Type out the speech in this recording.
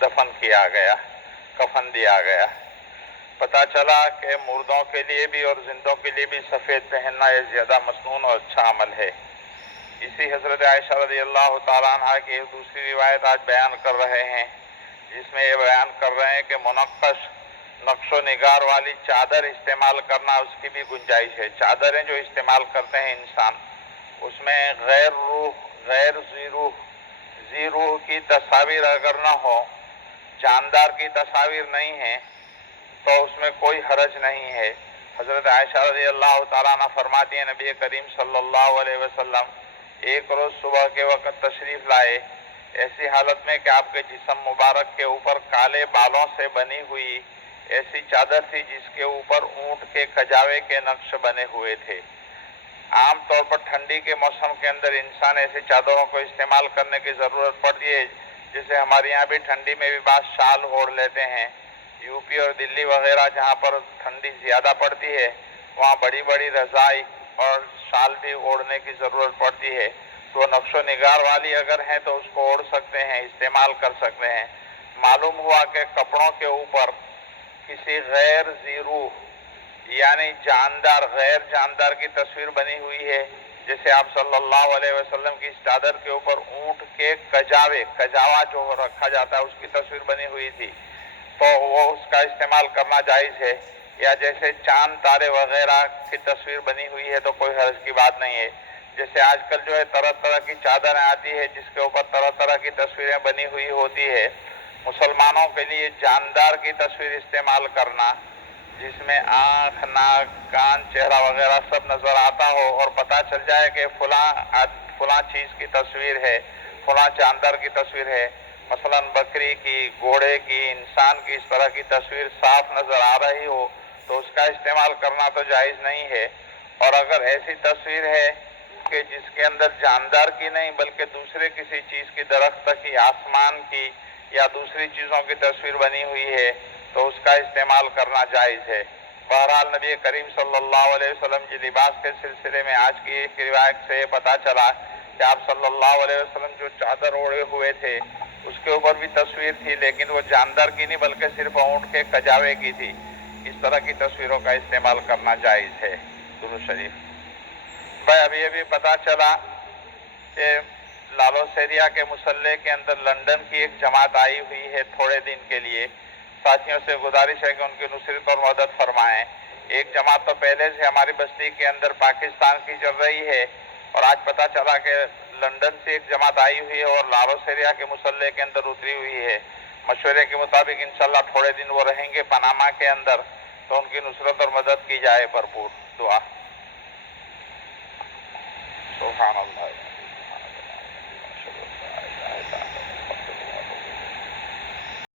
دفن کیا گیا، کفن دیا گیا۔ پتہ چلا کہ مردوں کے لیے بھی اور زندوں کے لیے بھی سفید پہننا یہ زیادہ مسنون اور اچھا عمل ہے۔ اسی حضرت عائشہ رضی اللہ تعالیٰ عنہ کی ایک دوسری روایت آج بیان کر رہے ہیں، جس میں یہ بیان کر رہے ہیں کہ منقش نقش و نگار والی چادر استعمال کرنا اس کی بھی گنجائش ہے۔ چادریں جو استعمال کرتے ہیں انسان، اس میں غیر ذی روح کی تصاویر اگر نہ ہو، جاندار کی تصاویر نہیں ہیں، تو اس میں کوئی حرج نہیں ہے۔ حضرت عائشہ رضی اللہ تعالیٰ عنہ فرماتی ہیں نبی کریم صلی اللہ علیہ وسلم ایک روز صبح کے وقت تشریف لائے، ایسی حالت میں کہ آپ کے جسم مبارک کے اوپر کالے بالوں سے بنی ہوئی ایسی چادر تھی جس کے اوپر اونٹ کے کجاوے کے نقش بنے ہوئے تھے۔ عام طور پر ٹھنڈی کے موسم کے اندر انسان ایسی چادروں کو استعمال کرنے کی ضرورت پڑتی ہے، جیسے ہمارے یہاں بھی ٹھنڈی میں بھی بعض شال اوڑھ لیتے ہیں۔ یو پی اور دلی وغیرہ جہاں پر ٹھنڈی زیادہ پڑتی ہے، وہاں بڑی بڑی رضائی اور شال بھی اوڑھنے کی ضرورت پڑتی ہے، تو نقش و نگار والی اگر ہیں تو اس کو اوڑھ سکتے ہیں، استعمال کر سکتے ہیں۔ معلوم ہوا کہ کپڑوں کے اوپر کسی غیر ذی روح یعنی غیر جاندار کی تصویر بنی ہوئی ہے، جیسے آپ صلی اللہ علیہ وسلم کی اس چادر کے اوپر اونٹ کے کجاوا جو رکھا جاتا ہے اس کی تصویر بنی ہوئی تھی، تو وہ اس کا استعمال کرنا جائز ہے۔ یا جیسے چاند تارے وغیرہ کی تصویر بنی ہوئی ہے تو کوئی حرج کی بات نہیں ہے۔ جیسے آج کل جو ہے طرح طرح کی چادریں آتی ہے جس کے اوپر طرح طرح کی تصویریں بنی ہوئی ہوتی ہے، مسلمانوں کے لیے جاندار کی تصویر استعمال کرنا جس میں آنکھ، ناک، کان، چہرہ وغیرہ سب نظر آتا ہو اور پتہ چل جائے کہ فلاں چیز کی تصویر ہے، فلاں جاندار کی تصویر ہے، مثلا بکری کی، گھوڑے کی، انسان کی، اس طرح کی تصویر صاف نظر آ رہی ہو تو اس کا استعمال کرنا تو جائز نہیں ہے۔ اور اگر ایسی تصویر ہے کہ جس کے اندر جاندار کی نہیں بلکہ دوسرے کسی چیز کی، درخت کی، آسمان کی یا دوسری چیزوں کی تصویر بنی ہوئی ہے تو اس کا استعمال کرنا جائز ہے۔ بہرحال نبی کریم صلی اللہ علیہ وسلم کی لباس کے سلسلے میں آج کی ایک روایت سے یہ پتہ چلا کہ آپ صلی اللہ علیہ وسلم جو چادر اوڑھے ہوئے تھے اس کے اوپر بھی تصویر تھی، لیکن وہ جاندار کی نہیں بلکہ صرف اونٹ کے کجاوے کی تھی۔ اس طرح کی تصویروں کا استعمال کرنا جائز ہے۔ درود شریف۔ بھائی ابھی پتہ چلا کہ لالو سیریا کے مسلح کے اندر لندن کی ایک جماعت آئی ہوئی ہے تھوڑے دن کے لیے۔ ساتھیوں سے گزارش ہے کہ ان کی نصرت اور مدد فرمائیں۔ ایک جماعت تو پہلے سے ہماری بستی کے اندر پاکستان کی چل رہی ہے، اور آج پتہ چلا کہ لندن سے ایک جماعت آئی ہوئی ہے اور لالو سیریا کے مسلح کے اندر اتری ہوئی ہے۔ مشورے کے مطابق انشاءاللہ تھوڑے دن وہ رہیں گے پاناما کے اندر، تو ان کی نصرت اور مدد کی جائے۔ بھرپور دعا۔ سبحان اللہ۔